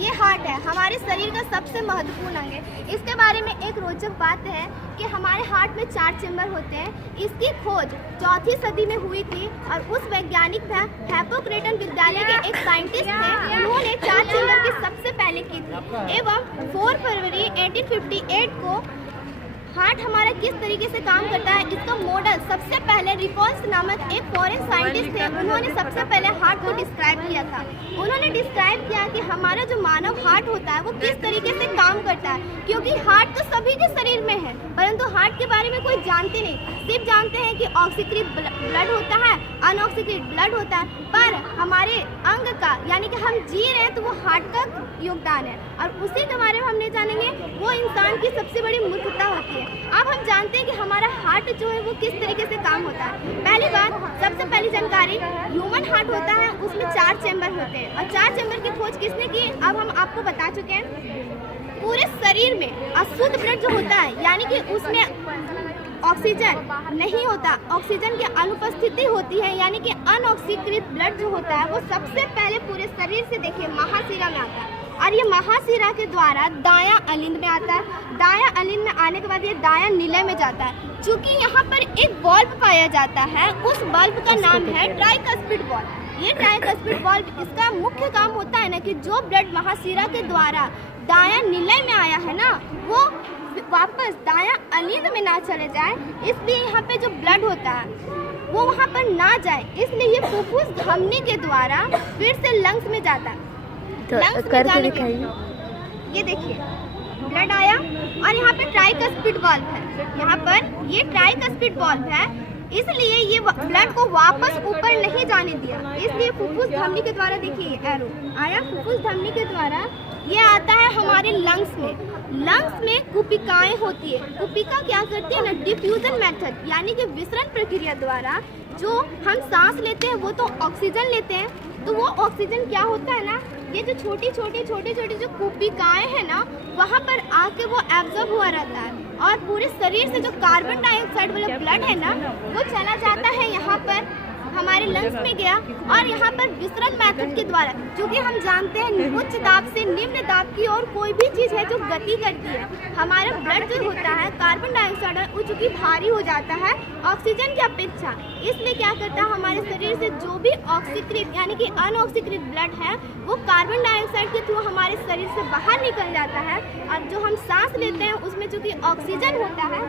ये हार्ट है, हमारे शरीर का सबसे महत्वपूर्ण अंग है। इसके बारे में एक रोचक बात है कि हमारे हार्ट में 4 चेंबर होते हैं। इसकी खोज 4वीं सदी में हुई थी और उस वैज्ञानिक था हिप्पोक्रेटस विद्यालय के एक साइंटिस्ट थे। उन्होंने 4 चेंबर की सबसे पहले की थी एवं 4 फरवरी 1858 को हार्ट हमारा किस तरीके से काम करता है इसका मॉडल सबसे पहले रिकॉल्स नामक एक फॉरेन साइंटिस्ट थे। उन्होंने सबसे पहले हार्ट को डिस्क्राइब किया था। उन्होंने डिस्क्राइब किया कि हमारा जो मानव हार्ट होता है वो किस तरीके से काम करता है, क्योंकि हार्ट तो सभी के शरीर में है परंतु हार्ट के बारे में कोई जानते नहीं। सिर्फ जानते हैं कि ऑक्सीकृत ब्लड होता है, अनऑक्सीकृत ब्लड होता है, पर हमारे अंग का यानी कि हम जी रहे हैं तो वो हार्ट का योगदान है और उसी के बारे में हम नहीं जानेंगे वो इंसान की सबसे बड़ी मूर्खता होती है। अब हम जानते हैं कि हमारा हार्ट जो है वो किस तरीके से काम होता है। पहली बात, सबसे पहली जानकारी, ह्यूमन हार्ट होता है उसमें 4 चेंबर होते हैं और 4 चेंबर की खोज किसने की अब हम आपको बता चुके हैं। पूरे शरीर में अशुद्ध ब्लड जो होता है यानी कि उसमें ऑक्सीजन नहीं होता, ऑक्सीजन की अनुपस्थिति होती है यानी कि अनऑक्सीकृत ब्लड जो होता है वो सबसे पहले पूरे शरीर से देखिए महाशिरा में आता है और ये महाशिरा के द्वारा दायां अलिंद में आता है। दायां अलिंद में आने के बाद ये दायां नीले में जाता है। चूंकि यहाँ पर एक बल्ब पाया जाता है, उस बल्ब का नाम है ट्राइकस्पिड बल्ब। ये ट्राइकस्पिड बल्ब, इसका मुख्य काम होता है ना कि जो ब्लड महाशिरा के द्वारा दायां नीले में आया है ना वो वापस दायां अलिंद में ना चले जाए, इसलिए यहाँ पे जो ब्लड होता है वो वहाँ पर ना जाए, इसलिए ये फुफ्फुस धमनी के द्वारा फिर से लंग्स में जाता है। लंग्स में जाने के ये देखिए ब्लड आया और यहाँ पे ट्राइकस्पिड वाल्व है, यहाँ पर ये ट्राइकस्पिड वाल्व है, इसलिए ये ब्लड को वापस ऊपर नहीं जाने दिया, इसलिए फुफ्फुस धमनी के द्वारा देखिए एरो आया, फुफ्फुस धमनी के द्वारा ये आता है हमारे लंग्स में। लंग्स में कुपिकाएं होती है। कुपिका क्या करती है ना, डिफ्यूजन मेथड यानी कि विसरण प्रक्रिया द्वारा जो हम सांस लेते हैं वो तो ऑक्सीजन लेते हैं, तो वो ऑक्सीजन क्या होता है ना, ये जो छोटी छोटी जो कुपिकाएं हैं ना वहाँ पर आके वो एब्जॉर्ब हुआ रहता है और पूरे शरीर से जो कार्बन डाइऑक्साइड वाला ब्लड है ना वो चला जाता है यहाँ पर हमारे लंग्स में गया और यहाँ पर विसरण मेथड के द्वारा, क्योंकि हम जानते हैं उच्च दाब से निम्न दाब की और कोई भी चीज़ है जो गति करती है, हमारा ब्लड जो होता है कार्बन डाइऑक्साइड वो चूँकि भारी हो जाता है ऑक्सीजन की अपेक्षा, इसलिए क्या करता है हमारे शरीर से जो भी ऑक्सीकृत यानी कि अनऑक्सीकृत ब्लड है वो कार्बन डाइऑक्साइड के थ्रू हमारे शरीर से बाहर निकल जाता है और जो हम सांस लेते हैं उसमें चूँकि ऑक्सीजन होता है